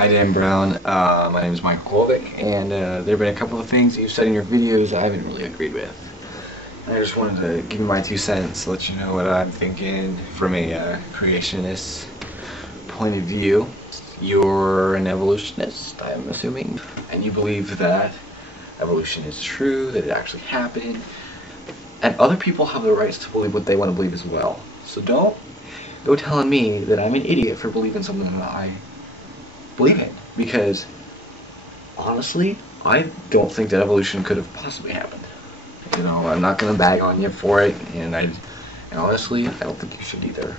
Hi Dan Brown, my name is Kvalvik, and there have been a couple of things you've said in your videos I haven't really agreed with. And I just wanted to give you my 2 cents, let you know what I'm thinking from a creationist point of view. You're an evolutionist, I'm assuming, and you believe that evolution is true, that it actually happened, and other people have the rights to believe what they want to believe as well. So don't go telling me that I'm an idiot for believing something that I believe in, because honestly, I don't think that evolution could have possibly happened. You know, I'm not gonna bag on you for it, and honestly, I don't think you should either.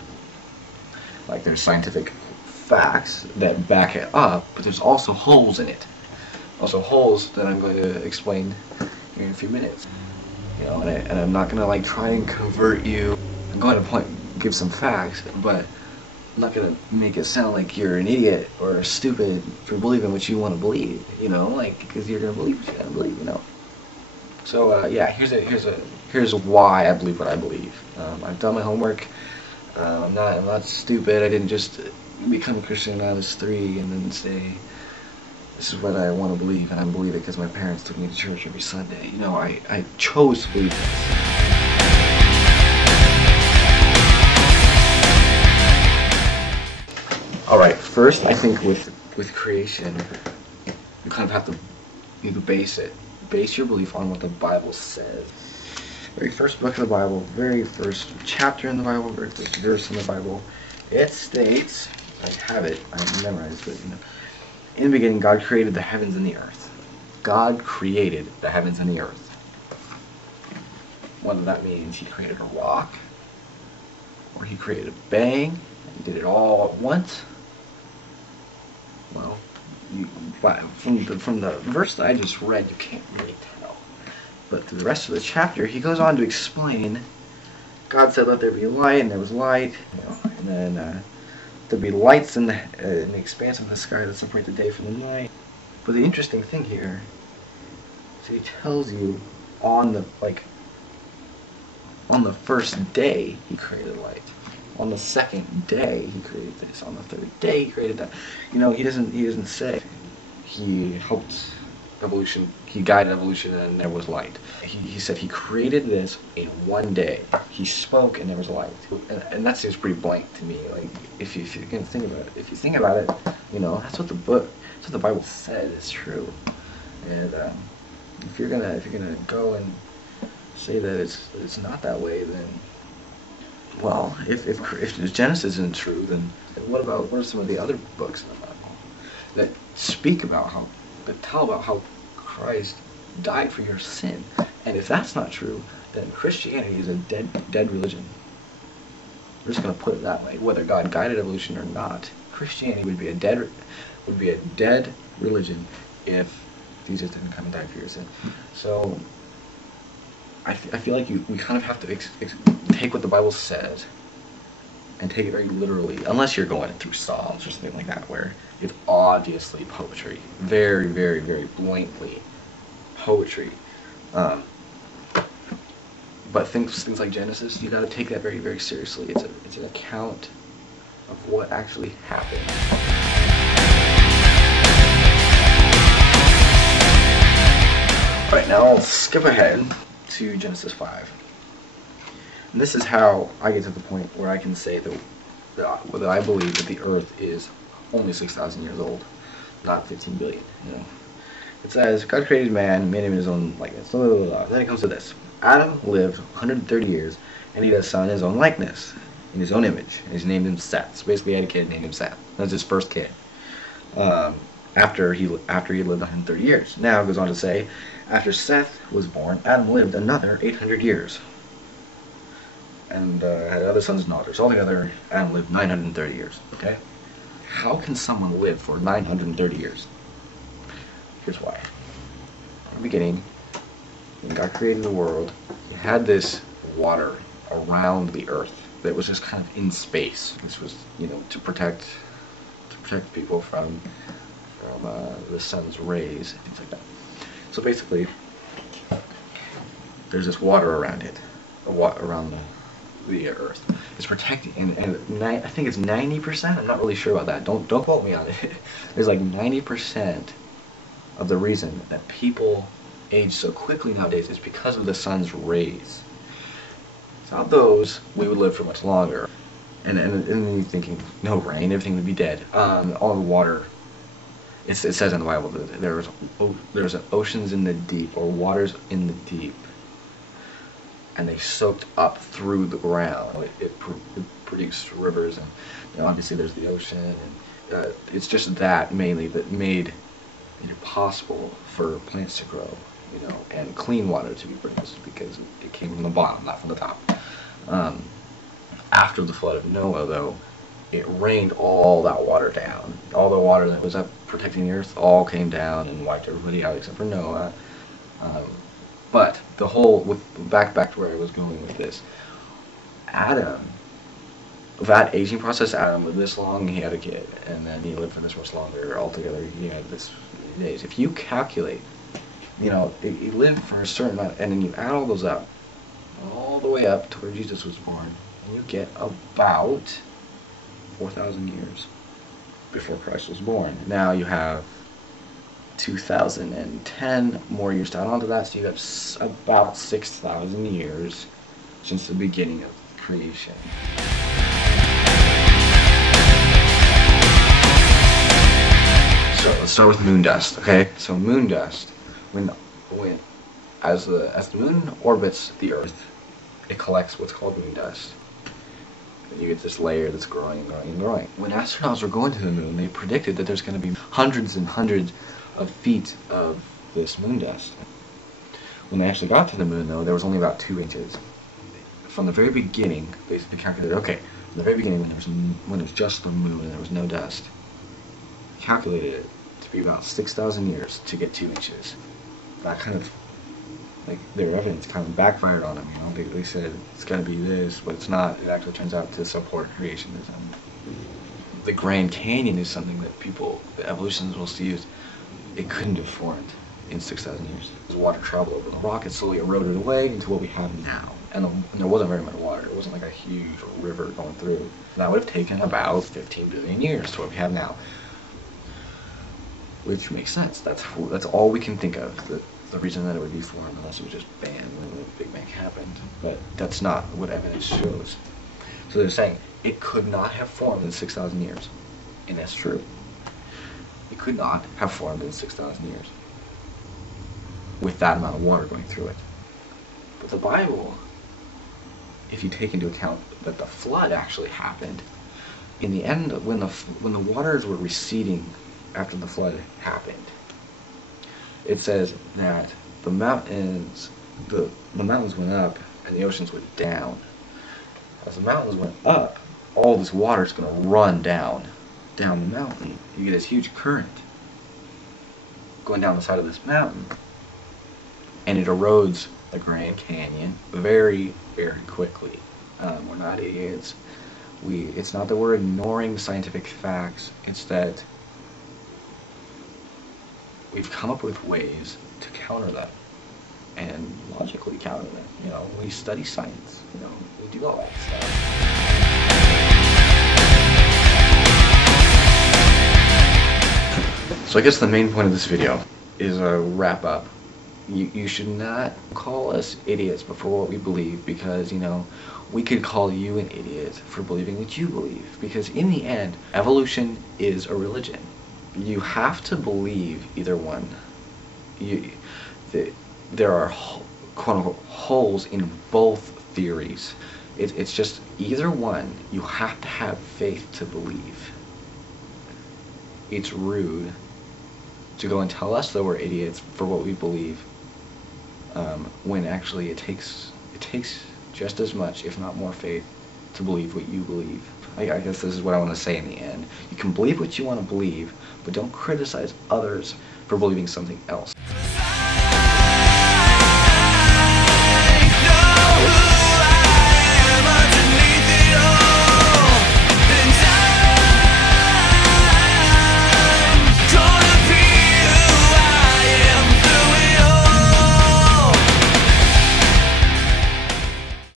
Like, there's scientific facts that back it up, but there's also holes in it. Also holes that I'm going to explain here in a few minutes. You know, and I'm not gonna like try and convert you. I'm going to give some facts, but I'm not gonna make it sound like you're an idiot or stupid for believing what you want to believe, you know, like, because you're gonna believe what you gotta believe, you know. So yeah, here's why I believe what I believe. I've done my homework. I'm not stupid. I didn't just become a Christian when I was 3 and then say this is what I want to believe, and I believe it because my parents took me to church every Sunday. You know, I chose to believe this. Alright, first I think with creation, you kind of have to base your belief on what the Bible says. Very first book of the Bible, very first chapter in the Bible, very first verse in the Bible, it states, I have it, I memorized it, you know, in the beginning God created the heavens and the earth. God created the heavens and the earth. Whether that means he created a rock, or he created a bang, and did it all at once. Well, from the verse that I just read, you can't really tell. But through the rest of the chapter, he goes on to explain, God said, let there be light, and there was light, you know, and then there'd be lights in the expanse of the sky that separate the day from the night. But the interesting thing here is he tells you on the first day he created light. On the second day he created this. On the third day he created that. You know, he doesn't say he helped evolution, he guided evolution, and there was light. He said he created this in one day. He spoke and there was light. And that seems pretty blank to me. Like, if you can think about it, you know, that's what the Bible says is true. And if you're gonna go and say that it's not that way, then, well, if Genesis isn't true, then what are some of the other books in the Bible that tell about how Christ died for your sin? And if that's not true, then Christianity is a dead religion. We're just going to put it that way. Whether God guided evolution or not, Christianity would be a dead religion if Jesus didn't come and die for your sin. So I feel like we kind of have to take what the Bible says and take it very literally, unless you're going through Psalms or something like that, where it's obviously poetry, very, very, very blatantly poetry. But things like Genesis, you got to take that very, very seriously. It's an account of what actually happened. All right, now I'll skip ahead to Genesis 5. And this is how I get to the point where I can say that I believe that the earth is only 6,000 years old, not 15 billion. You know, it says God created man, made him in his own likeness. Blah, blah, blah, blah. Then it comes to this: Adam lived 130 years, and he had a son in his own likeness, in his own image, and he named him Seth. So basically, he had a kid named him Seth. That's his first kid. After he lived 130 years. Now it goes on to say, after Seth was born, Adam lived another 800 years. And had other sons and daughters. Altogether, Adam lived 930 years. Okay? How can someone live for 930 years? Here's why. In the beginning, when God created the world, he had this water around the earth that was just kind of in space. This was, you know, to protect people from the sun's rays, things like that. So basically, there's this water around it, around the Earth. It's protecting, and I think it's 90%. I'm not really sure about that. Don't quote me on it. There's like 90% of the reason that people age so quickly nowadays is because of the sun's rays. Without those, we would live for much longer. And then you're thinking, no rain, everything would be dead. All the water. It says in the Bible that there's oceans in the deep, or waters in the deep, and they soaked up through the ground. It produced rivers, and obviously there's the ocean, and it's just that mainly that made it possible for plants to grow, and clean water to be produced, because it came from the bottom, not from the top. After the flood of Noah, though, it rained all that water down. All the water that was up protecting the earth all came down and wiped everybody out except for Noah. But the whole, back to where I was going with this, Adam, that aging process, Adam lived this long, he had a kid, and then he lived for this much longer. Altogether, he had this many days. If you calculate, he lived for a certain amount, and then you add all those up, all the way up to where Jesus was born, and you get about 4,000 years before Christ was born. Now you have 2010 more years to add on to that, so you have about 6,000 years since the beginning of creation. So let's start with moon dust, okay? So moon dust, as the moon orbits the Earth, it collects what's called moon dust. You get this layer that's growing and growing and growing. When astronauts were going to the moon, they predicted that there's going to be hundreds and hundreds of feet of this moon dust. When they actually got to the moon, though, there was only about 2 inches. From the very beginning, they calculated, okay, from the very beginning, when it was just the moon and there was no dust, they calculated it to be about 6,000 years to get 2 inches. That kind of, like, their evidence kind of backfired on them, They said it's got to be this, but it's not. It actually turns out to support creationism. The Grand Canyon is something that the evolutionists use. It couldn't have formed in 6,000 years. As water traveled over the rock, it slowly eroded away into what we have now. And there wasn't very much water. It wasn't like a huge river going through. That would have taken about 15 billion years to what we have now. Which makes sense. That's all we can think of. The reason that it would be formed, unless it was just bam when the Big Bang happened. But that's not what evidence shows. So they're saying it could not have formed in 6,000 years. And that's true. It could not have formed in 6,000 years with that amount of water going through it. But the Bible, if you take into account that the flood actually happened, in the end, when the waters were receding after the flood happened, it says that the mountains went up and the oceans went down. As the mountains went up, all this water is going to run down the mountain. You get this huge current going down the side of this mountain, and it erodes the Grand Canyon very, very quickly. We're not idiots. It's not that we're ignoring scientific facts. It's that we've come up with ways to counter them, and logically counter them. We study science. We do all that stuff. So I guess the main point of this video is a wrap up. You should not call us idiots for what we believe, because we could call you an idiot for believing what you believe, because in the end, evolution is a religion. You have to believe either one. There are quote-unquote holes in both theories. It's just either one. You have to have faith to believe. It's rude to go and tell us that we're idiots for what we believe, when actually it takes just as much, if not more, faith to believe what you believe. I guess this is what I want to say in the end. You can believe what you want to believe, but don't criticize others for believing something else.